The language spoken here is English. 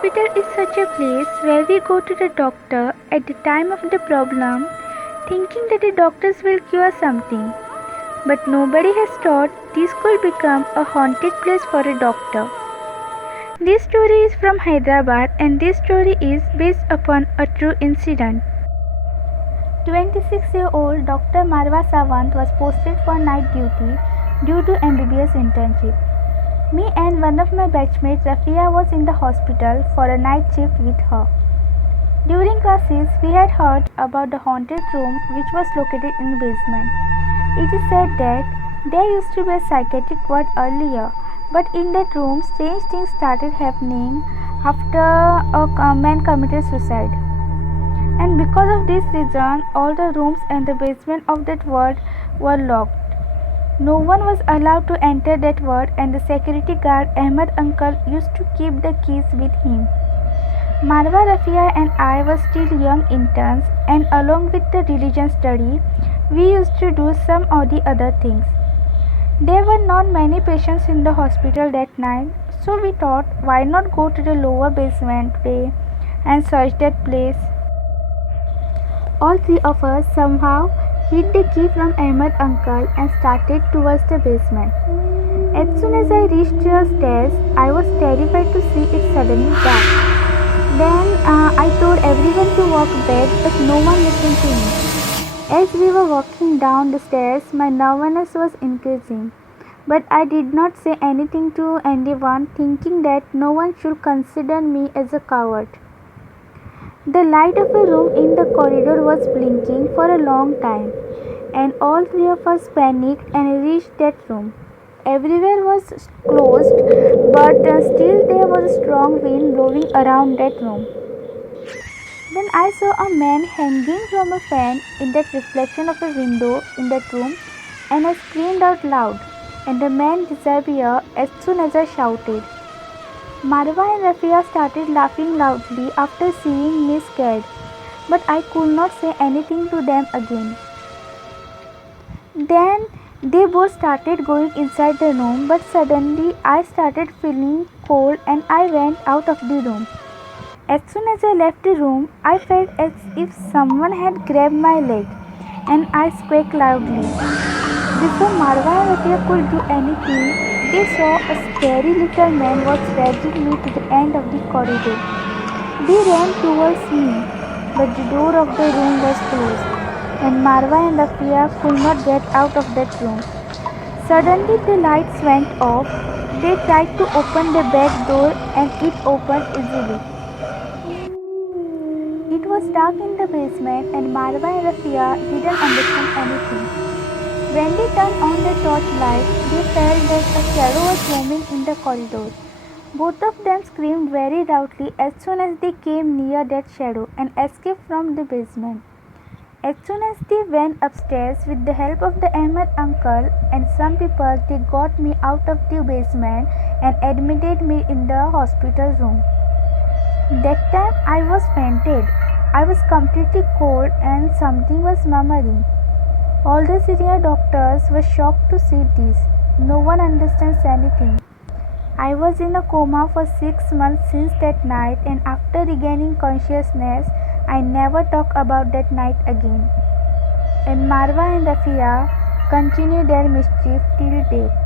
Hospital is such a place where we go to the doctor at the time of the problem, thinking that the doctors will cure something. But nobody has thought this could become a haunted place for a doctor. This story is from Hyderabad and this story is based upon a true incident. 26-year-old Dr. Marwa Sawant was posted for night duty due to MBBS internship. Me and one of my batchmates Rafia was in the hospital for a night shift with her. During classes, we had heard about the haunted room which was located in the basement. It is said that there used to be a psychiatric ward earlier, but in that room strange things started happening after a man committed suicide. And because of this reason, all the rooms and the basement of that ward were locked. No one was allowed to enter that ward and the security guard Ahmed uncle used to keep the keys with him. Marwa, Rafia and I were still young interns and along with the religion study, we used to do some or the other things. There were not many patients in the hospital that night, so we thought why not go to the lower basement way and search that place. All three of us somehow hid the key from Ahmed uncle and started towards the basement. As soon as I reached the stairs, I was terrified to see it suddenly dark. Then I told everyone to walk back, but no one listened to me. As we were walking down the stairs, my nervousness was increasing. But I did not say anything to anyone, thinking that no one should consider me as a coward. The light of a room in the corridor was blinking for a long time, and all three of us panicked and reached that room. Everywhere was closed, but still there was a strong wind blowing around that room. Then I saw a man hanging from a fan in that reflection of a window in that room, and I screamed out loud, and the man disappeared as soon as I shouted. Marwa and Rafia started laughing loudly after seeing me scared, but I could not say anything to them again. Then they both started going inside the room, but suddenly I started feeling cold and I went out of the room. As soon as I left the room, I felt as if someone had grabbed my leg and I squeaked loudly. Before Marwa and Rafia could do anything, they saw a scary little man was dragging me to the end of the corridor. They ran towards me, but the door of the room was closed, and Marwa and Rafia could not get out of that room. Suddenly the lights went off. They tried to open the back door and it opened easily. It was dark in the basement and Marwa and Rafia didn't understand anything. When they turned on the torchlight, they felt that a shadow was roaming in the corridor. Both of them screamed very loudly as soon as they came near that shadow and escaped from the basement. As soon as they went upstairs with the help of the Ahmed uncle and some people, they got me out of the basement and admitted me in the hospital room. That time I was fainted. I was completely cold and something was murmuring. All the senior doctors were shocked to see this. No one understands anything. I was in a coma for 6 months since that night, and after regaining consciousness, I never talk about that night again. And Marwa and Rafia continue their mischief till date.